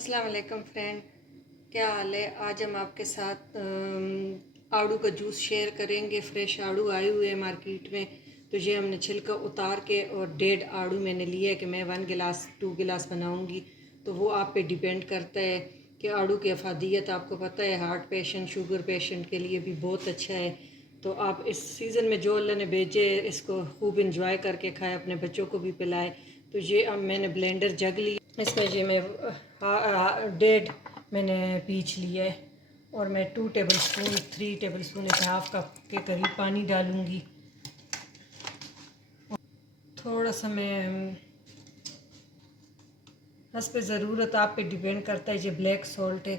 अस्सलाम वालेकुम फ्रेंड, क्या हाल है। आज हम आपके साथ आड़ू का जूस शेयर करेंगे। फ्रेश आड़ू आए हुए हैं मार्केट में, तो ये हमने छिलका उतार के और 1.5 आड़ू मैंने लिया है कि मैं 1 गिलास 2 गिलास बनाऊंगी। तो वो आप पे डिपेंड करता है कि आड़ू की अफादियत आपको पता है, हार्ट पेशेंट शुगर पेशेंट के लिए भी बहुत अच्छा है। तो आप इस सीज़न में जो अल्लाह ने भेजे इसको खूब इंजॉय करके खाएं, अपने बच्चों को भी पिलाएं। तो ये अब मैंने ब्लेंडर जग ली, इसमें ये मैं 1.5 मैंने पीच लिया है और मैं 2 table spoon 3 table spoon half cup के करीब पानी डालूँगी। थोड़ा सा मैं हस्ब ज़रूरत आप पे डिपेंड करता है, ये ब्लैक सॉल्ट है,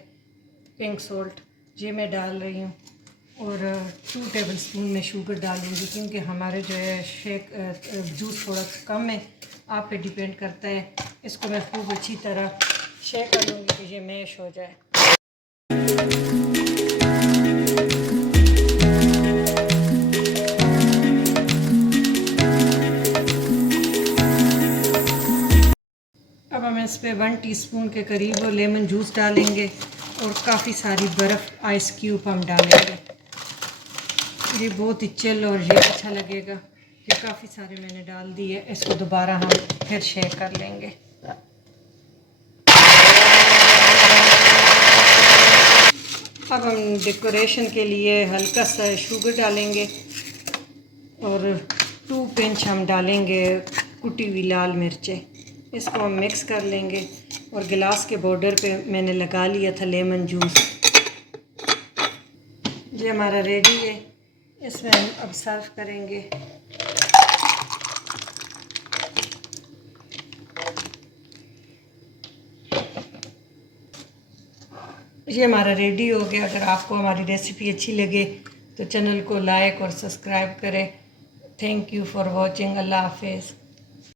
पिंक सॉल्ट ये मैं डाल रही हूँ और 2 टेबल स्पून में शुगर डालूँगी, क्योंकि हमारे जो है शेक जूस थोड़ा कम है। आप पे डिपेंड करता है। इसको मैं खूब अच्छी तरह शेक कर लूँगी कि ये मैश हो जाए। अब हम इस पर 1 टीस्पून के करीब लेमन जूस डालेंगे और काफ़ी सारी बर्फ़ आइस क्यूब हम डालेंगे। ये बहुत ही चिल और ये अच्छा लगेगा। ये काफ़ी सारे मैंने डाल दिए, इसको दोबारा हम फिर शेक कर लेंगे। अब हम डेकोरेशन के लिए हल्का सा शुगर डालेंगे और 2 पिंच हम डालेंगे कुटी हुई लाल मिर्चें। इसको हम मिक्स कर लेंगे और गिलास के बॉर्डर पे मैंने लगा लिया था लेमन जूस। ये हमारा रेडी है, इसमें हम अब सर्व करेंगे। ये हमारा रेडी हो गया। अगर आपको हमारी रेसिपी अच्छी लगे तो चैनल को लाइक और सब्सक्राइब करें। Thank you for watching. अल्लाह हाफिज़।